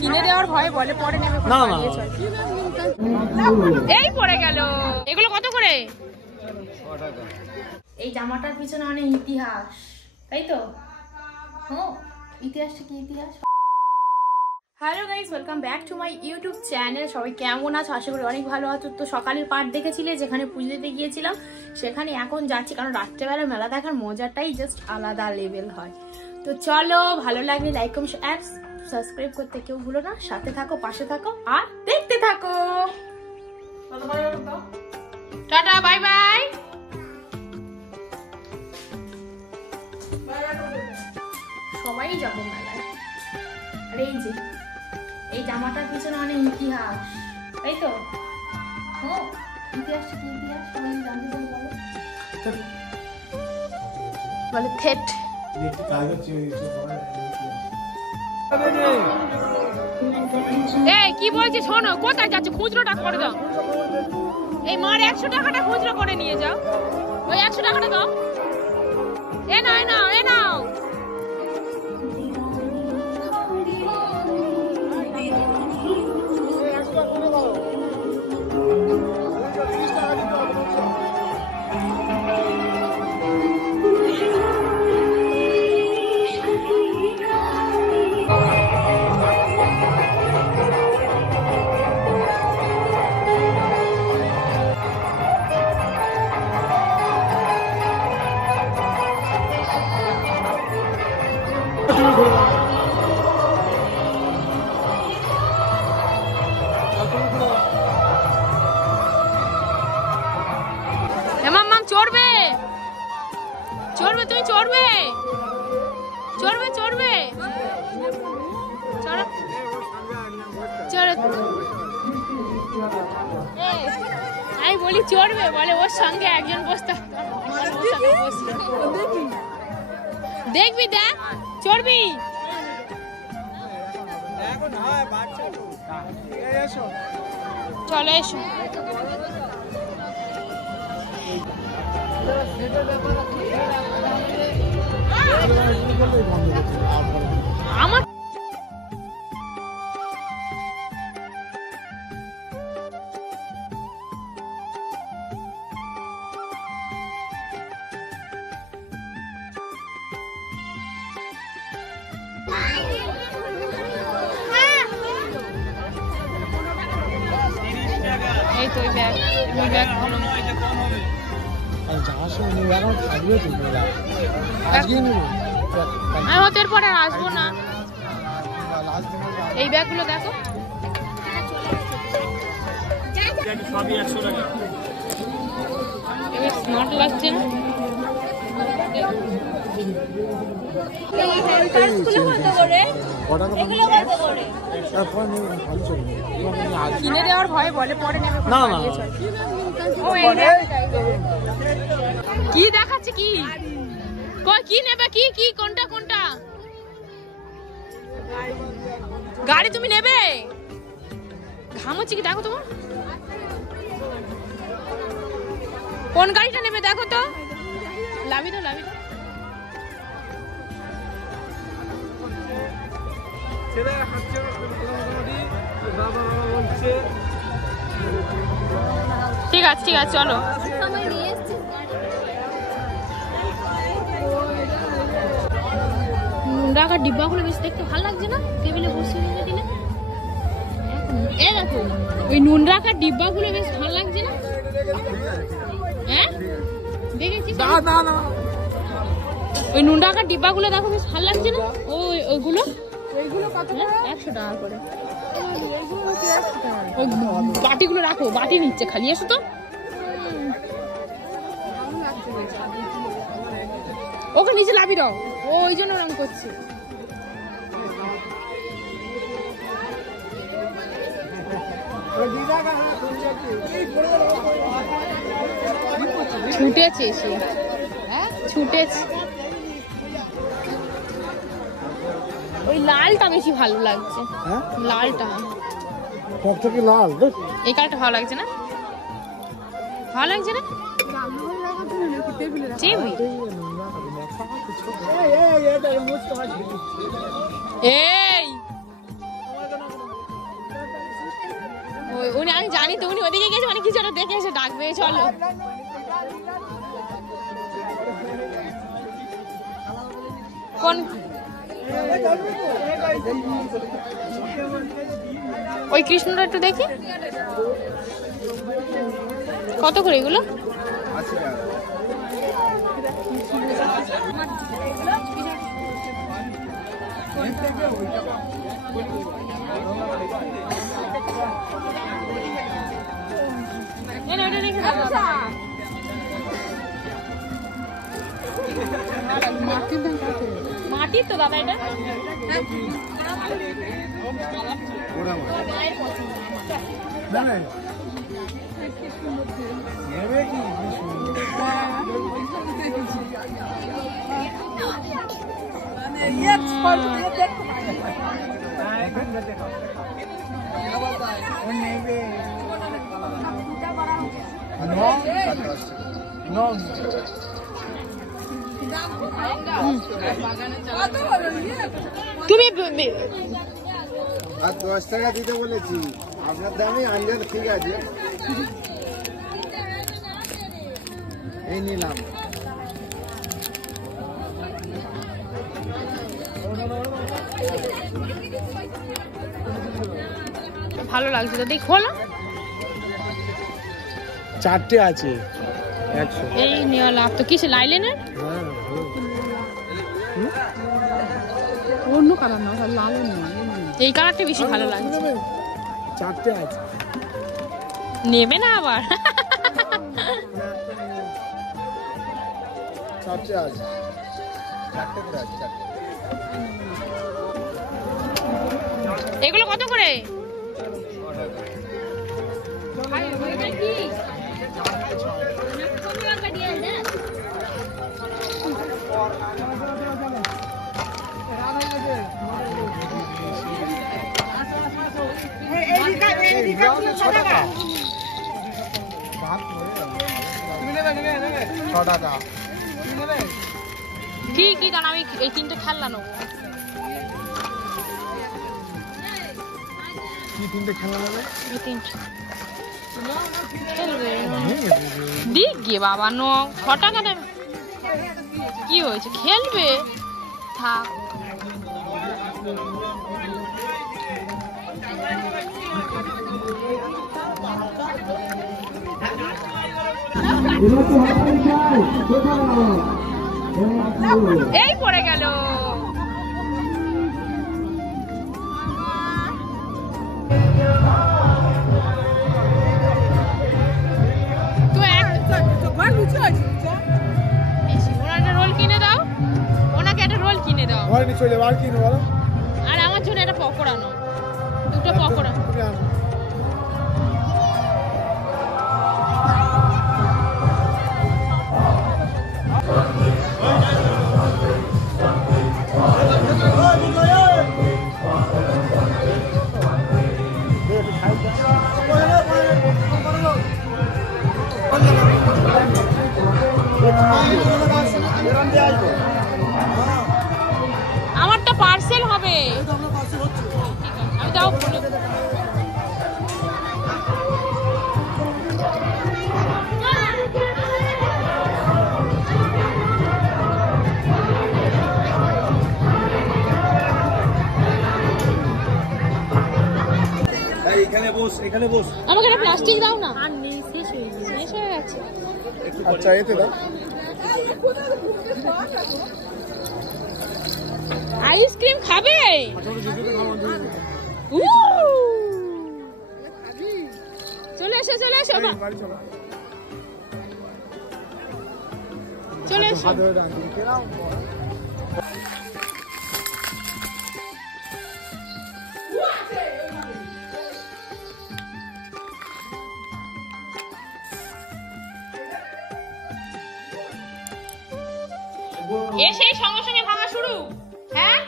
কিনে দেওয়ার ভয়ে বলে পরে নেবে না না এই পড়ে গেল। এগুলো কত করে? এই জামাটার পিছনে অনেক ইতিহাস, তাই তো? হ্যাঁ, ইতিহাসটা কি ইতিহাস? Hello guys, welcome back to my YouTube channel. সবাই কেমন আছো? আশা করি অনেক ভালো আছো। তো সকালের পার্ট দেখেছিলে যেখানে পুজো দিতে গিয়েছিলাম, সেখানে এখন যাচ্ছি, কারণ রাত্রেবেলা মেলা দেখার মজাটাই জাস্ট আলাদা লেভেল হয়। তো চলো, ভালো লাগলে লাইক কমেন্ট অ্যান্ড সাবস্ক্রাইব করতে কেউ ভুলো না। সাথে থাকো, পাশে থাকো আর দেখতে থাকো। Tata, bye bye. সবাই যাবো মেলায়। আর এই যে এই জামাটার পিছনে অনেক ইতিহাস, তাই তো? হ্যাঁ, ইতিহাসটা কি ইতিহাস? সবাই জানতে চাই, বলে থেট। এই কি বলছি শোনো, কোথায় যাচ্ছে? খুচরোটা করে দাও। এই মার 100 টাকাটা খুচরো করে নিয়ে যাও। ওই 100 টাকাটা দাও। এ নাও, এ নাও, এ নাও। চড়বে চড়বে, তুমি চড়বে চড়বে চড়বে চড়ো চড়ো। আমি বলি চড়বে, বলে ওর সঙ্গে একজন বসতে। দেখবি, দেখ চড়বি। চলে এসো। আমার এই তো ব্যাগ আমি হতের পরে আসবো না। এই ব্যাগগুলো দেখো, স্মার্ট লাগছে না? কিনে দেওয়ার ভয়ে বলে পরে নেবে না না। কি দেখাচ্ছে? কি কি নেবে? কি কি কোনটা কোনটা গাড়ি তুমি নেবে? ঘাম হচ্ছে কি দেখো তোমার? কোন গাড়িটা নেবে দেখো তো। লাভি তো লাভি তো। ঠিক আছে ঠিক আছে, চলো। নুনডাকার ডিব্বাগুলো বেশ দেখতে ভালো লাগছে না? টেবিলে বসে দিলে এ দেখো, ওই নুন রাখার ডিব্বাগুলো বেশ ভালো লাগছে না? হ্যাঁ, দেখেছিস? ওই নুন রাখার ডিব্বাগুলো দেখো, বেশ ভালো লাগছে না? ওইগুলো 100 টাকা করে। ওই বাটিগুলো রাখো, বাটি নিচ্ছে খালি। এসো তো, ওকে নিচে লাভি দাও। ওই জন্য রং করছে। ছুটেছে সে, ছুটেছে। ওই লালটা বেশি ভালো লাগছে। লালটা লাল, এই কালারটা ভালো লাগছে না? ভালো লাগছে না? এই উনি আমি জানি তো উনি ওদিকে গেছে মানে কিছু একটা দেখে এসে ডাকবে। চলো কোন ওই কৃষ্ণটা একটু দেখি কত করে এগুলো? মাটির তো দাদা এটা তুমি 10 টাকা দিতে বলেছি, আপনার দামে আনলেন, ঠিক আছে এই নিলাম। ভালো লাগছে তো দেখো না, 4টে আছে 100। এই নেওয়া লাভ তো কিসে লাইলেনের অন্য কালার না, লাল এই কালারটা বেশি ভালো লাগছে। 4টে আছে, নেবে না আবার? 4টে আছে, 4টে করে আছে, 4টে। এগুলো কত করে? ঠিকই, কারণ আমি এই 3টে খেলনা নেবো। কি 3টে খেলা নেবে? এই 3টে খেলবে দিক গিয়ে বাবা, 6 টাকা দেবে, কি হয়েছে খেলবে থাক। এই পড়ে গেল। রোল কিনে দাও, ওনাকে একটা রোল কিনে দাও, আর আমার জন্য একটা পকোড়া নাও, 2টো পকোড়া। আমারটা পার্সেল হবে, আমি তাও বলে এখানে বস, এখানে বস। আমাকে একটা প্লাস্টিক দাও না। আর নেই, শেষ হয়ে গেছে। আচ্ছা এতে দাও। আইসক্রিম খাবে? চলে এসো, চলে এসো, চলে এসো। এসেই সঙ্গে সঙ্গে ভাঙা শুরু। হ্যাঁ